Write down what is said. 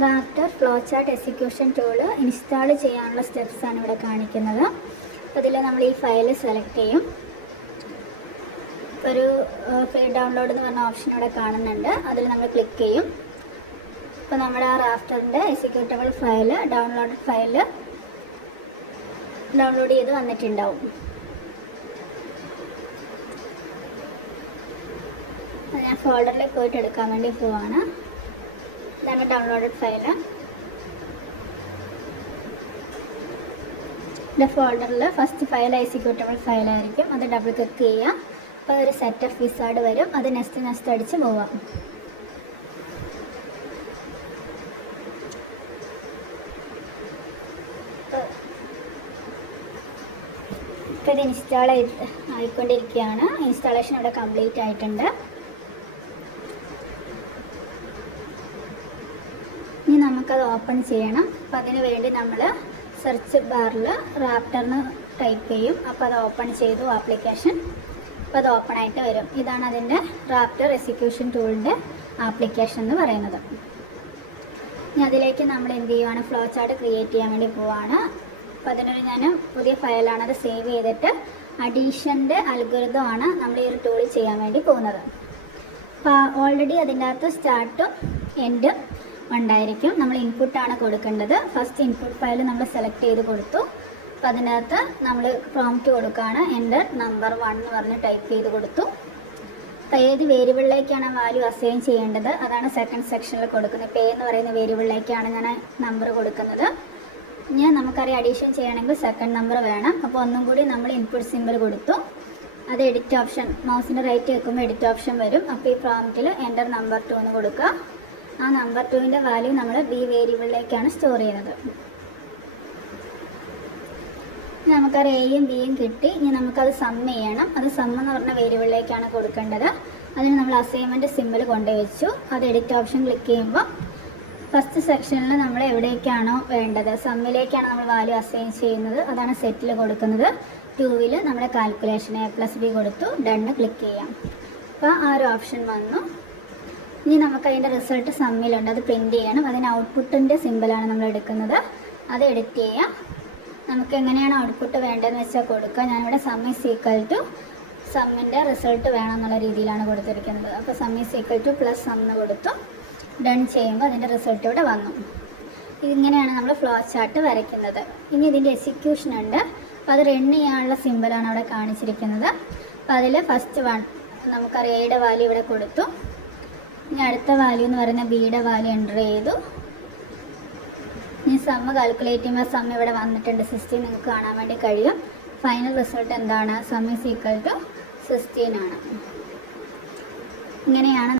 Rafter flow chart execution tool install ചെയ്യാനുള്ള സ്റ്റെപ്സാണ് ഇവിടെ കാണിക്കുന്നത്. അതിൽ നമ്മൾ ഈ ഫയൽ സെലക്ട് ചെയ്യും. ഒരു ഫ്രീ ഡൗൺലോഡ് എന്ന് പറഞ്ഞ ഓപ്ഷൻ ഇവിടെ കാണുന്നുണ്ട്. അതിൽ നമ്മൾ ക്ലിക്ക് ചെയ്യും. അപ്പോൾ നമ്മുടെ ആ റാഫ്റ്ററിൻ്റെ എക്സിക്യൂട്ടബിൾ ഫയൽ ഡൗൺലോഡ് ചെയ്ത് വന്നിട്ടുണ്ടാവും. ഞാൻ ഫോൾഡറിൽ പോയിട്ട് എടുക്കാൻ വേണ്ടി പോവാണ്. ഇതാണ് ഡൗൺലോഡഡ് ഫയൽ. എൻ്റെ ഫോൾഡറിൽ ഫസ്റ്റ് ഫയൽ എക്സിക്യൂട്ടബിൾ ഫയലായിരിക്കും. അത് ഡബിൾ ക്ലിക്ക് ചെയ്യുക. അപ്പോൾ ഒരു സെറ്റ് ഓഫ് വിസാർഡ് വരും. അത് നെക്സ്റ്റ് അടിച്ച് പോവാം. ഇപ്പോൾ ഇത് ഇൻസ്റ്റാൾ ആയിക്കൊണ്ടിരിക്കുകയാണ്. ഇൻസ്റ്റാളേഷൻ ഇവിടെ കംപ്ലീറ്റ് ആയിട്ടുണ്ട്. ഇനി നമുക്കത് ഓപ്പൺ ചെയ്യണം. അപ്പോൾ അതിന് വേണ്ടി നമ്മൾ സെർച്ച് ബാറിൽ റാഫ്റ്ററിന് ടൈപ്പ് ചെയ്യും. അപ്പോൾ അത് ഓപ്പൺ ചെയ്തു ആപ്ലിക്കേഷൻ. അപ്പോൾ അത് ഓപ്പൺ ആയിട്ട് വരും. ഇതാണ് അതിൻ്റെ റാഫ്റ്റർ എക്സിക്യൂഷൻ ടൂളിൻ്റെ ആപ്ലിക്കേഷൻ എന്ന് പറയുന്നത്. ഇനി അതിലേക്ക് നമ്മൾ എന്ത് ചെയ്യുവാണ്, ഫ്ലോ ചാർട്ട് ക്രിയേറ്റ് ചെയ്യാൻ വേണ്ടി പോവാണ്. അപ്പോൾ അതിനൊരു ഞാൻ പുതിയ ഫയലാണ്, അത് സേവ് ചെയ്തിട്ട് അഡീഷൻ്റെ അൽഗോരിതം ആണ് നമ്മൾ ഈ ഒരു ടൂളിൽ ചെയ്യാൻ വേണ്ടി പോകുന്നത്. അപ്പോൾ ഓൾറെഡി അതിൻ്റെ അകത്ത് സ്റ്റാർട്ടും എൻഡും ഉണ്ടായിരിക്കും. നമ്മൾ ഇൻപുട്ടാണ് കൊടുക്കേണ്ടത്. ഫസ്റ്റ് ഇൻപുട്ട് ഫയൽ നമ്മൾ സെലക്ട് ചെയ്ത് കൊടുത്തു. അപ്പോൾ അതിനകത്ത് നമ്മൾ പ്രോംപ്റ്റ് കൊടുക്കുകയാണ്. എൻ്റർ നമ്പർ 1 എന്ന് പറഞ്ഞ് ടൈപ്പ് ചെയ്ത് കൊടുത്തു. അപ്പോൾ ഏത് വേരിയബിളിലേക്കാണ് വാല്യൂ അസൈൻ ചെയ്യേണ്ടത് അതാണ് സെക്കൻഡ് സെക്ഷനിൽ കൊടുക്കുന്നത്. പേ എന്ന് പറയുന്ന വേരിയബിളിലേക്കാണ് ഞാൻ നമ്പർ കൊടുക്കുന്നത്. ഇനി നമുക്കറിയാം അഡീഷൻ ചെയ്യണമെങ്കിൽ സെക്കൻഡ് നമ്പർ വേണം. അപ്പോൾ ഒന്നും കൂടി നമ്മൾ ഇൻപുട്ട് സിമ്പിൾ കൊടുത്തു. അത് എഡിറ്റ് ഓപ്ഷൻ, മൗസിൻ്റെ റൈറ്റ് വെക്കുമ്പോൾ എഡിറ്റ് ഓപ്ഷൻ വരും. അപ്പോൾ ഈ പ്രോംപ്റ്റിൽ എൻ്റർ നമ്പർ 2 എന്ന് കൊടുക്കുക. ആ നമ്പർ 2ൻ്റെ വാല്യൂ നമ്മൾ ബി വേരിയബിളിലേക്കാണ് സ്റ്റോർ ചെയ്യുന്നത്. നമുക്കറിയാം എയും ബിയും കിട്ടി. ഇനി നമുക്കത് സം ചെയ്യണം. അത് സം എന്ന് പറഞ്ഞ വേരിയബിളിലേക്കാണ് കൊടുക്കേണ്ടത്. അതിന് നമ്മൾ അസൈൻമെൻറ്റ് സിമ്പിൾ കൊണ്ടുവച്ചു. അത് എഡിറ്റ് ഓപ്ഷൻ ക്ലിക്ക് ചെയ്യുമ്പോൾ ഫസ്റ്റ് സെക്ഷനിൽ നമ്മൾ എവിടേക്കാണോ വേണ്ടത്, സമ്മിലേക്കാണ് നമ്മൾ വാല്യൂ അസൈൻ ചെയ്യുന്നത്. അതാണ് സെറ്റിൽ കൊടുക്കുന്നത്. 2വിൽ നമ്മുടെ കാൽക്കുലേഷൻ A+B കൊടുത്തു. ഡൺ ക്ലിക്ക് ചെയ്യാം. അപ്പോൾ ആ ഒരു ഓപ്ഷൻ വന്നു. ഇനി നമുക്ക് അതിൻ്റെ റിസൾട്ട് സമ്മിലുണ്ട്, അത് പ്രിൻറ്റ് ചെയ്യണം. അതിന് ഔട്ട്പുട്ടിൻ്റെ സിമ്പിളാണ് നമ്മൾ എടുക്കുന്നത്. അത് എഡിറ്റ് ചെയ്യാം. നമുക്ക് എങ്ങനെയാണ് ഔട്ട്പുട്ട് വേണ്ടതെന്ന് വെച്ചാൽ കൊടുക്കുക. ഞാനിവിടെ സം ഈസ് ഈക്വൽ ടു സമ്മിൻ്റെ റിസൾട്ട് വേണം എന്നുള്ള രീതിയിലാണ് കൊടുത്തിരിക്കുന്നത്. അപ്പോൾ sum is equal to plus sum എന്ന് കൊടുത്തു. ഡൺ ചെയ്യുമ്പോൾ അതിൻ്റെ റിസൾട്ട് ഇവിടെ വന്നു. ഇതിങ്ങനെയാണ് നമ്മൾ ഫ്ലോ ചാർട്ട് വരയ്ക്കുന്നത്. ഇനി ഇതിൻ്റെ എക്സിക്യൂഷൻ ഉണ്ട്. അപ്പോൾ അത് റൺ ചെയ്യാനുള്ള സിമ്പിളാണ് അവിടെ കാണിച്ചിരിക്കുന്നത്. അപ്പോൾ അതിൽ ഫസ്റ്റ് 1 നമുക്കറിയാം എയുടെ വാല്യൂ ഇവിടെ കൊടുത്തു. ഇനി അടുത്ത വാല്യൂ എന്ന് പറയുന്നത് ബിയുടെ വാല്യൂ എൻ്റർ ചെയ്തു. ഇനി സമ്മ് കാൽക്കുലേറ്റ് ചെയ്യുമ്പോൾ സം ഇവിടെ വന്നിട്ടുണ്ട് 16 നിങ്ങൾക്ക് കാണാൻ വേണ്ടി കഴിയും. ഫൈനൽ റിസൾട്ട് എന്താണ്, സം ഈസ് ഈക്വൽ ടു 16 ആണ്. ഇങ്ങനെയാണ്